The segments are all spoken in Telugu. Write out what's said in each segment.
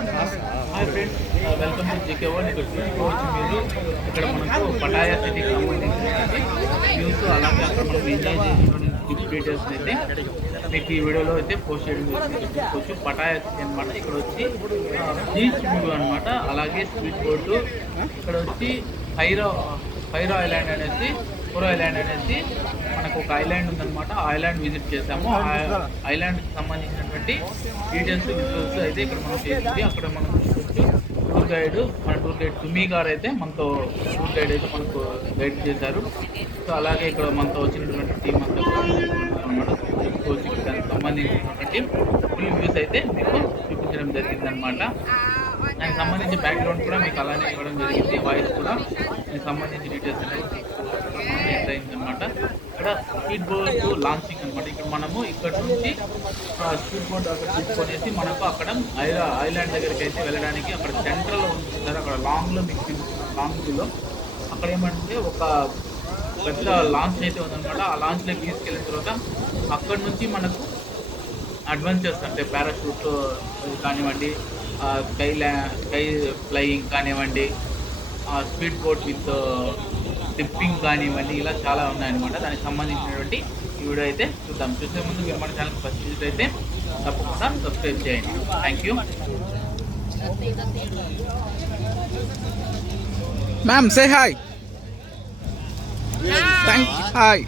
Hi friends, welcome to GK one. ఇక్కడ చూసుకోవచ్చు మీరు, ఇక్కడ మనకు పటాయా సిటీకి సంబంధించినటువంటి న్యూస్, అలాగే అక్కడ మనం ఎంజాయ్ చేసినటువంటి ట్రిప్ డీటెయిల్స్ అయితే మీకు ఈ వీడియోలో అయితే పోస్ట్ చేయడం జరుగుతుంది. చూసుకోవచ్చు పటాయా సిటీ అనమాట. ఇక్కడ వచ్చి బీచ్ వ్యూ అనమాట, అలాగే స్వీట్ బోర్డు. ఇక్కడ వచ్చి ఫైరో ఐలాండ్ అనేసి, కోరో ఐలాండ్ అనేసి మనకు ఒక ఐలాండ్ ఉందన్నమాట. ఆ ఐలాండ్ విజిట్ చేసాము. ఆ ఐలాండ్కి సంబంధించినటువంటి డీటెయిల్స్, విజువల్స్ అయితే ఇక్కడ మనం చేసింది. అక్కడ మనం చూసుకోవచ్చు మన టూర్ గైడ్ సుమీ గారు అయితే మనతో టూర్ గైడ్ అయితే మనకు గైడ్ చేశారు. సో అలాగే ఇక్కడ మనతో వచ్చినటువంటి టీం అంతా అనమాట. చూసుకోవచ్చు దానికి సంబంధించినటువంటి ఫుల్ వ్యూస్ అయితే మీకు చూపించడం జరిగిందనమాట. దానికి సంబంధించి బ్యాక్గ్రౌండ్ కూడా మీకు అలానే ఇవ్వడం జరిగింది, వాయిస్ కూడా దీనికి సంబంధించి డీటెయిల్స్ అనేవి ఎంత అయిందనమాట. ఇక్కడ స్పీడ్ బోట్ లాంచింగ్ అనమాట. ఇక్కడ మనము ఇక్కడ నుంచి స్పీడ్ బోట్ అక్కడ తీసుకొనేసి మనకు అక్కడ ఐలాండ్ దగ్గరికి అయితే వెళ్ళడానికి అక్కడ సెంట్రల్ ఉంటుంది, అక్కడ లాంగ్లో మీకు లాంగ్లో అక్కడ ఏమంటే ఒక పెద్ద లాంచ్ అయితే ఉందన్నమాట. ఆ లాంచ్లోకి తీసుకెళ్ళిన తర్వాత అక్కడ నుంచి మనకు అడ్వెంచర్స్ అంటే పారాషూట్ కానివ్వండి, స్కై ఫ్లయింగ్ కానివ్వండి, స్పీడ్ బోట్ విత్ టిప్పింగ్ కానివ్వండి, ఇలా చాలా ఉన్నాయన్నమాట. దానికి సంబంధించినటువంటి ఈ వీడియో అయితే చూద్దాం. చూసే ముందు మీరు మన ఛానల్ ఫస్ట్ విజిట్ అయితే తప్పకుండా సబ్స్క్రైబ్ చేయండి. Thank you. Ma'am say hi. Thank you. Hi.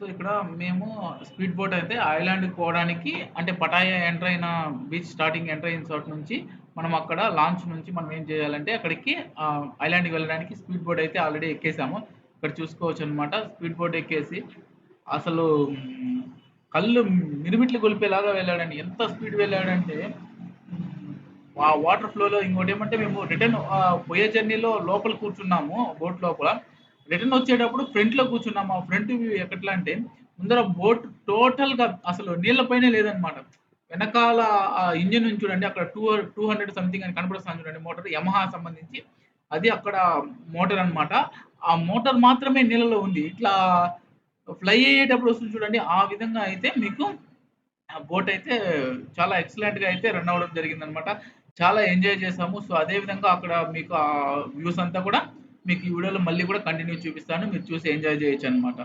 So, ఇక్కడ మేము స్పీడ్ బోట్ అయితే ఐలాండ్‌కి పోవడానికి అంటే పటాయా ఎంటర్ అయిన బీచ్ స్టార్టింగ్ ఎంటర్ అయిన చోట నుంచి మనం అక్కడ లాంచ్ నుంచి మనం ఏం చేయాలంటే అక్కడికి ఐలాండ్‌కి వెళ్ళడానికి స్పీడ్ బోట్ అయితే ఆల్రెడీ ఎక్కేసాము. ఇక్కడ చూసుకోవచ్చనమాట. స్పీడ్ బోట్ ఎక్కేసి అసలు కళ్ళు మిరుమిట్లు గొలిపేలాగా వెళ్ళాడండి. ఎంత స్పీడ్ వెళ్ళాడంటే ఆ వాటర్ ఫ్లోలో ఇంకోటేమంటే మేము రిటర్న్ పోయే జర్నీలో లోపల కూర్చున్నాము బోట్ లోపల. రిటర్న్ వచ్చేటప్పుడు ఫ్రంట్‌లో కూర్చున్నాము. ఆ ఫ్రంట్ వ్యూ ఎట్లా అంటే ముందర బోట్ టోటల్‌గా అసలు నీళ్ళ పైనే లేదనమాట. వెనకాల ఇంజిన్ ఉంది చూడండి అక్కడ 200 సంథింగ్ అని కనపడుతుంది చూడండి మోటార్ యమహా సంబంధించి. అది అక్కడ మోటార్ అన్నమాట. ఆ మోటార్ మాత్రమే నీళ్ళలో ఉంది. ఇట్లా ఫ్లై అయ్యేటప్పుడు వస్తుంది చూడండి. ఆ విధంగా అయితే మీకు ఆ బోట్ అయితే చాలా ఎక్సలెంట్‌గా అయితే రన్ అవ్వడం జరిగిందనమాట. చాలా ఎంజాయ్ చేసాము. సో, అదే విధంగా అక్కడ మీకు వ్యూస్ అంతా కూడా మీకు ఈ వీడియోలో మళ్ళీ కూడా కంటిన్యూ చూపిస్తాను. మీరు చూసి ఎంజాయ్ చేయొచ్చనమాట.